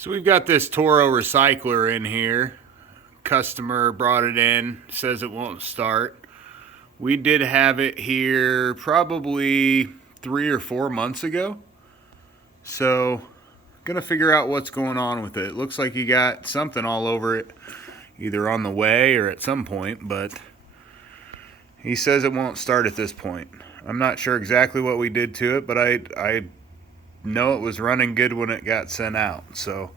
So we've got this Toro recycler in here. Customer brought it in, says it won't start. We did have it here probably 3 or 4 months ago. So gonna figure out what's going on with it. It looks like you got something all over it, either on the way or at some point, but he says it won't start at this point. I'm not sure exactly what we did to it, but I know it was running good when it got sent out. So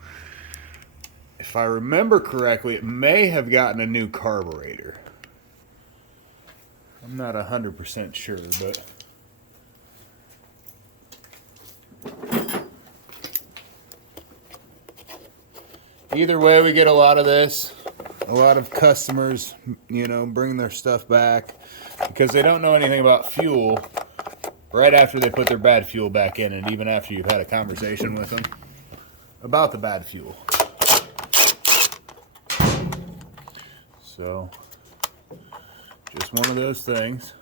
if I remember correctly, it may have gotten a new carburetor. I'm not 100% sure, but either way, we get a lot of this. A lot of customers, bring their stuff back because they don't know anything about fuel right after they put their bad fuel back in, and even after you've had a conversation with them about the bad fuel. So, just one of those things.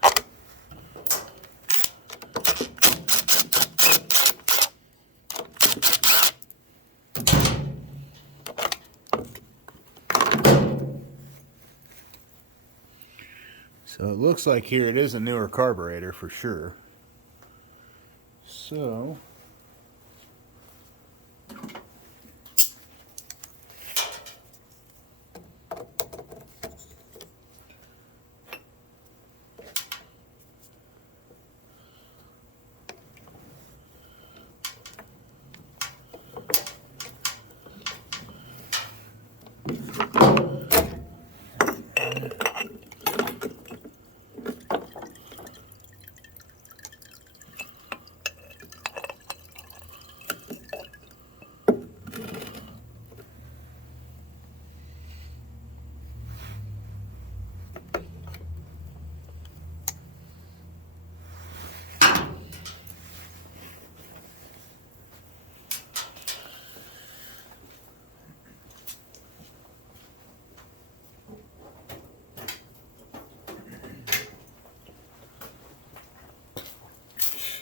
So it looks like here it is a newer carburetor for sure. So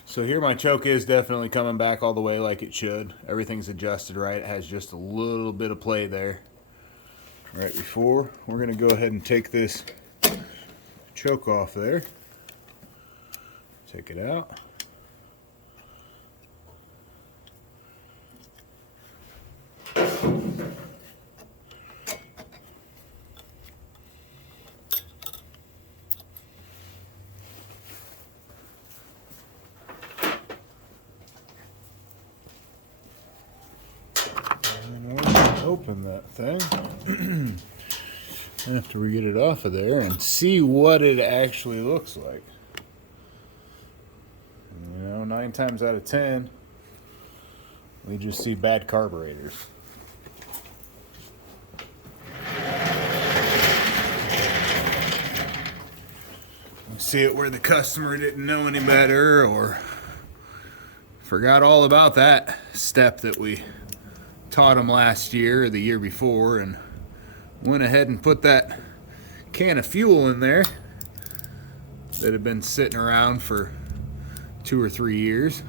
So here my choke is definitely coming back all the way like it should. Everything's adjusted right. It has just a little bit of play there right before. We're going to go ahead and take this choke off there. Take it out. Open that thing after we get it off of there and see what it actually looks like. 9 times out of 10 we just see bad carburetors. See it where the customer didn't know any better or forgot all about that step that we taught them last year or the year before, and went ahead and put that can of fuel in there that had been sitting around for 2 or 3 years,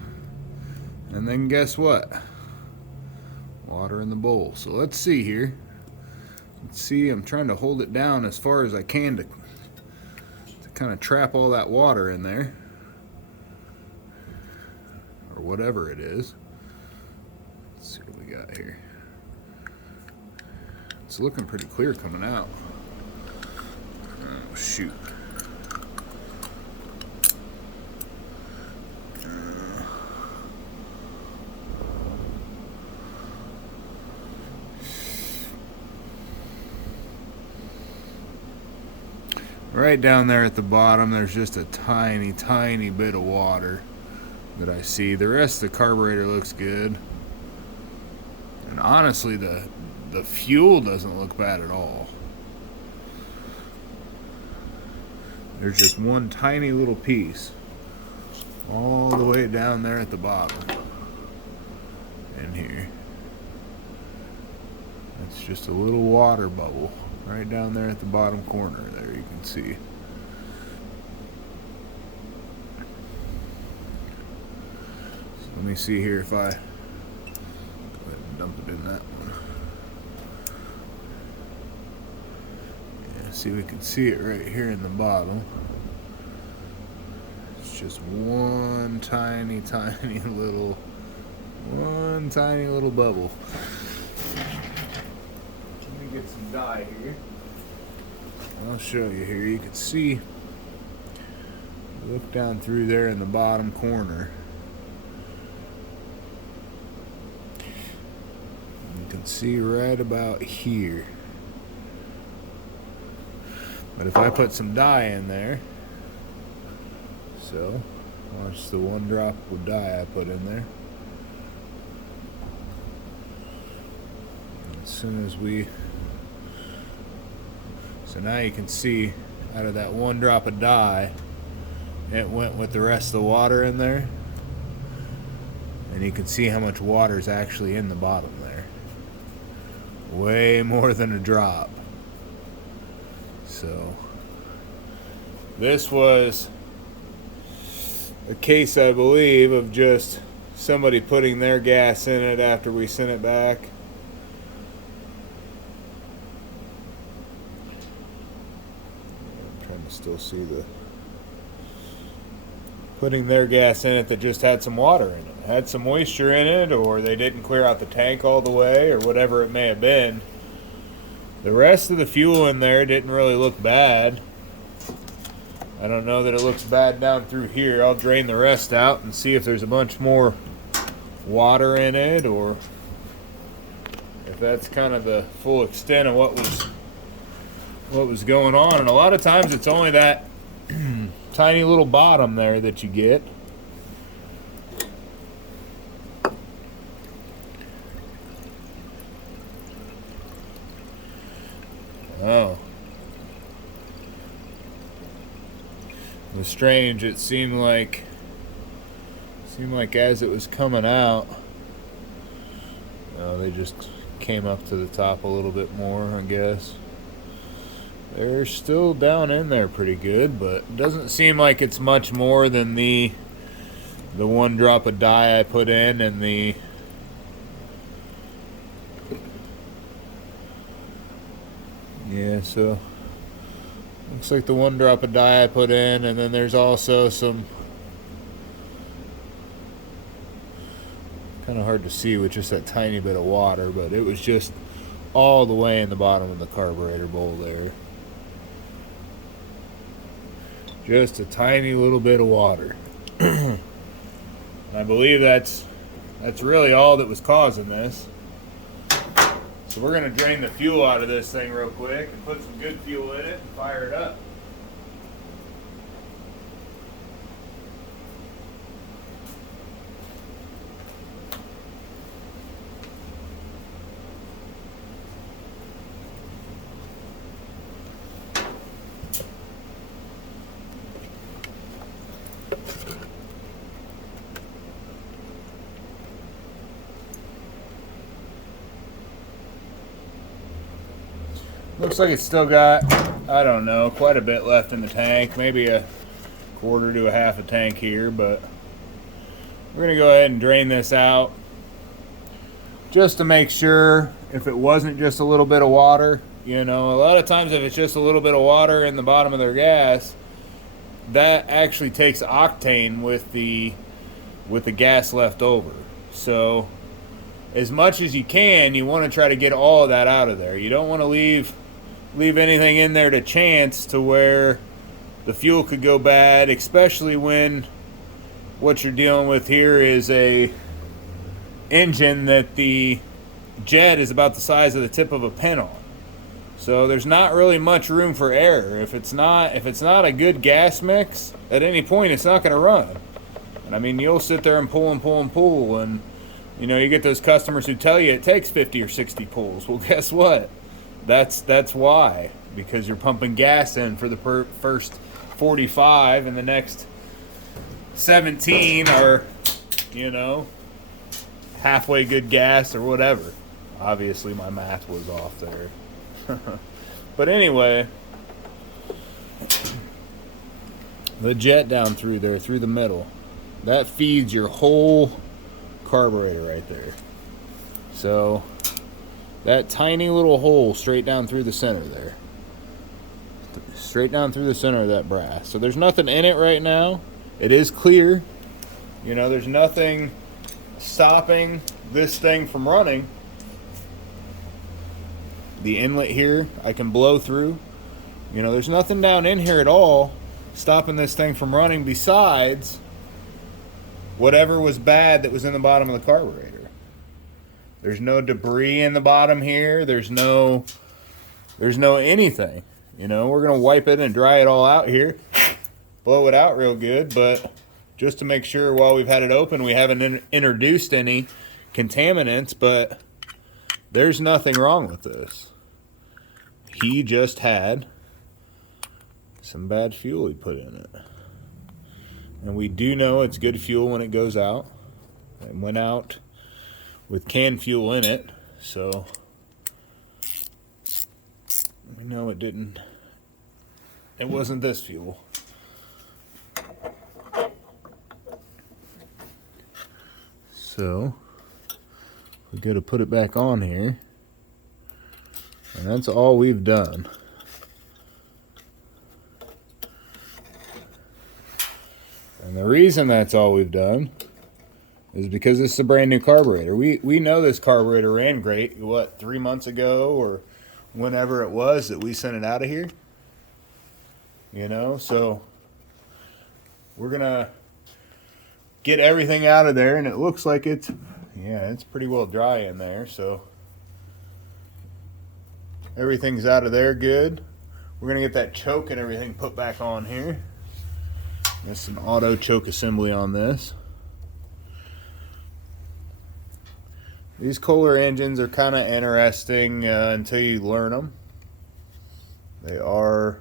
and then guess what? Water in the bowl. So let's see here. Let's see, I'm trying to hold it down as far as I can to kind of trap all that water in there, or whatever it is. Let's see what we got here. It's looking pretty clear coming out. Oh, shoot. Right down there at the bottom, there's just a tiny, tiny bit of water that I see. The rest of the carburetor looks good. And honestly, the fuel doesn't look bad at all. There's just one tiny little piece all the way down there at the bottom in here. It's just a little water bubble right down there at the bottom corner there, you can see. So let me see here if I go ahead and dump it in that one. See, we can see it right here in the bottom. It's just one tiny little bubble. Let me get some dye here. I'll show you here. You can see, look down through there in the bottom corner. You can see right about here. But if I put some dye in there, so watch the one drop of dye I put in there. As soon as so now you can see out of that one drop of dye, it went with the rest of the water in there. And you can see how much water is actually in the bottom there. Way more than a drop. So this was a case, I believe, of just somebody putting their gas in it after we sent it back. I'm trying to still see putting their gas in it that just had some water in it, had some moisture in it, or they didn't clear out the tank all the way, or whatever it may have been. The rest of the fuel in there didn't really look bad. I don't know that it looks bad down through here. I'll drain the rest out and see if there's a bunch more water in it, or if that's kind of the full extent of what was going on. And a lot of times it's only that tiny little bottom there that you get. Oh. It was strange. It seemed like as it was coming out, they just came up to the top a little bit more, I guess. They're still down in there pretty good, but it doesn't seem like it's much more than the one drop of dye I put in, and so looks like the one drop of dye I put in, and then there's also some, kind of hard to see with just that tiny bit of water, but it was just all the way in the bottom of the carburetor bowl there. Just a tiny little bit of water. I believe that's really all that was causing this. So we're going to drain the fuel out of this thing real quick and put some good fuel in it and fire it up. Looks like it's still got, I don't know, quite a bit left in the tank. Maybe a quarter to a half a tank here, but we're going to go ahead and drain this out just to make sure if it wasn't just a little bit of water. You know, a lot of times if it's just a little bit of water in the bottom of their gas, that actually takes octane with the gas left over. So as much as you can, you want to try to get all of that out of there. You don't want to leave anything in there to chance to where the fuel could go bad, especially when what you're dealing with here is a engine that the jet is about the size of the tip of a pen on. So there's not really much room for error. If it's not a good gas mix, at any point it's not going to run. And I mean, you'll sit there and pull and pull and pull, and you know, you get those customers who tell you it takes 50 or 60 pulls. Well, guess what? That's why. Because you're pumping gas in for the first 45, and the next 17 are, you know, halfway good gas or whatever. Obviously, my math was off there. But anyway, the jet down through there, through the middle, that feeds your whole carburetor right there. So that tiny little hole straight down through the center there, straight down through the center of that brass. So there's nothing in it right now. It is clear. You know, there's nothing stopping this thing from running. The inlet here, I can blow through. You know, there's nothing down in here at all stopping this thing from running besides whatever was bad that was in the bottom of the carburetor. There's no debris in the bottom here. There's no anything. You know, we're going to wipe it and dry it all out here. Blow it out real good, but just to make sure while we've had it open, we haven't introduced any contaminants, but there's nothing wrong with this. He just had some bad fuel he put in it. And we do know it's good fuel when it goes out. It went out with canned fuel in it, so we know it wasn't this fuel. So we got to put it back on here, and that's all we've done. And the reason that's all we've done is because this is a brand new carburetor. We know this carburetor ran great, what, 3 months ago or whenever it was that we sent it out of here. You know, so we're gonna get everything out of there, and it looks like it's pretty well dry in there, so everything's out of there good. We're gonna get that choke and everything put back on here. There's an auto choke assembly on this. These Kohler engines are kind of interesting until you learn them. They are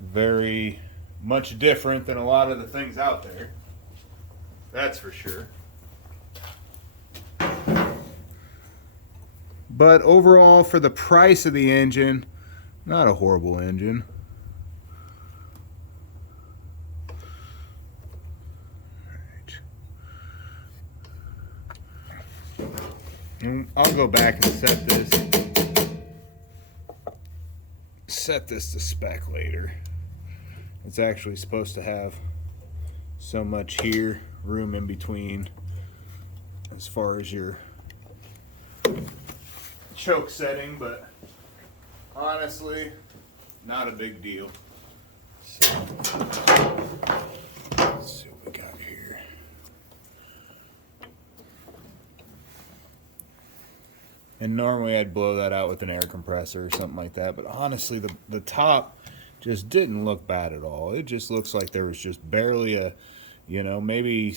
very much different than a lot of the things out there. That's for sure. But overall, for the price of the engine, not a horrible engine. And I'll go back and set this to spec later. It's actually supposed to have so much here, room in between as far as your choke setting, but honestly, not a big deal. So, let's see what we got here. And normally I'd blow that out with an air compressor or something like that, but honestly, the top just didn't look bad at all. It just looks like there was just barely a, you know, maybe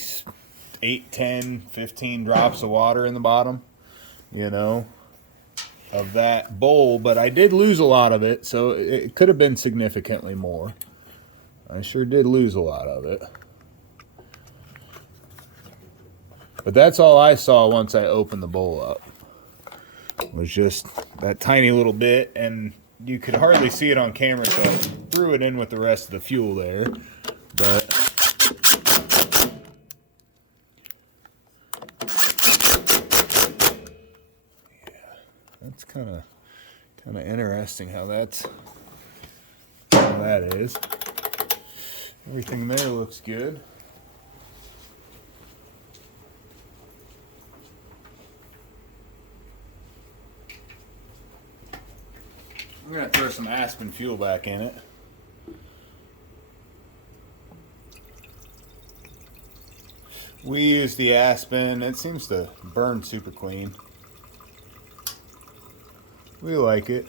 8, 10, 15 drops of water in the bottom, you know, of that bowl. But I did lose a lot of it, so it could have been significantly more. I sure did lose a lot of it. But that's all I saw once I opened the bowl up. It was just that tiny little bit, and you could hardly see it on camera, so I threw it in with the rest of the fuel there. But yeah, that's kind of interesting how that is. Everything there looks good. I'm going to throw some Aspen fuel back in it. We use the Aspen. It seems to burn super clean. We like it.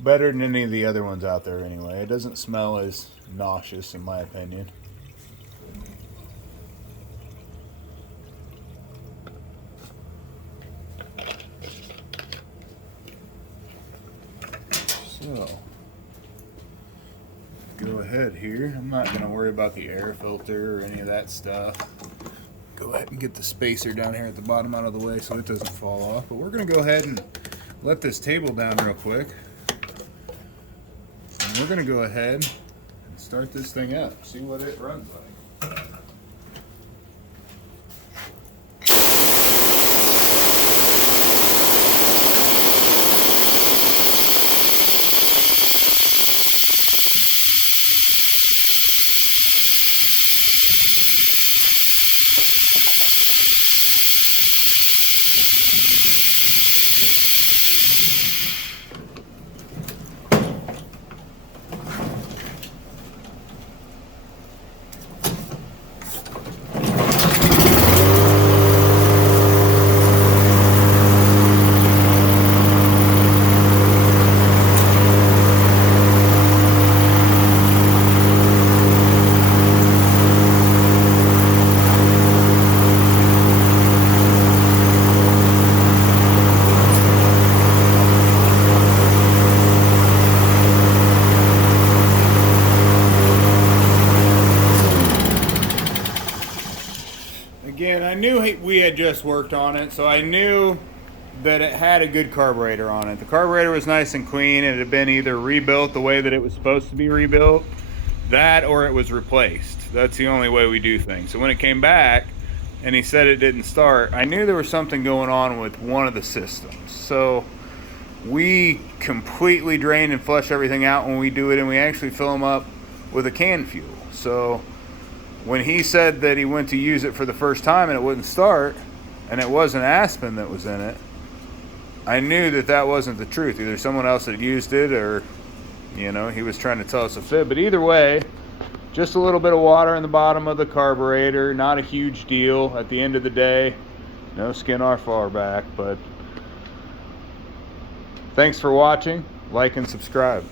Better than any of the other ones out there anyway. It doesn't smell as nauseous in my opinion. So, go ahead here. I'm not going to worry about the air filter or any of that stuff. Go ahead and get the spacer down here at the bottom out of the way so it doesn't fall off. But we're going to go ahead and let this table down real quick. And we're going to go ahead and start this thing up. See what it runs like. we had just worked on it, so I knew that it had a good carburetor on it. The carburetor was nice and clean. It had been either rebuilt the way that it was supposed to be rebuilt, that, or it was replaced. That's the only way we do things. So when it came back and he said it didn't start, I knew there was something going on with one of the systems. So we completely drain and flush everything out when we do it, and we actually fill them up with a canned fuel. So when he said that he went to use it for the first time and it wouldn't start, and it wasn't Aspen that was in it, I knew that that wasn't the truth. Either someone else had used it, or, you know, he was trying to tell us a fib. But either way, just a little bit of water in the bottom of the carburetor, not a huge deal. At the end of the day, no skin off our back. But thanks for watching. Like and subscribe.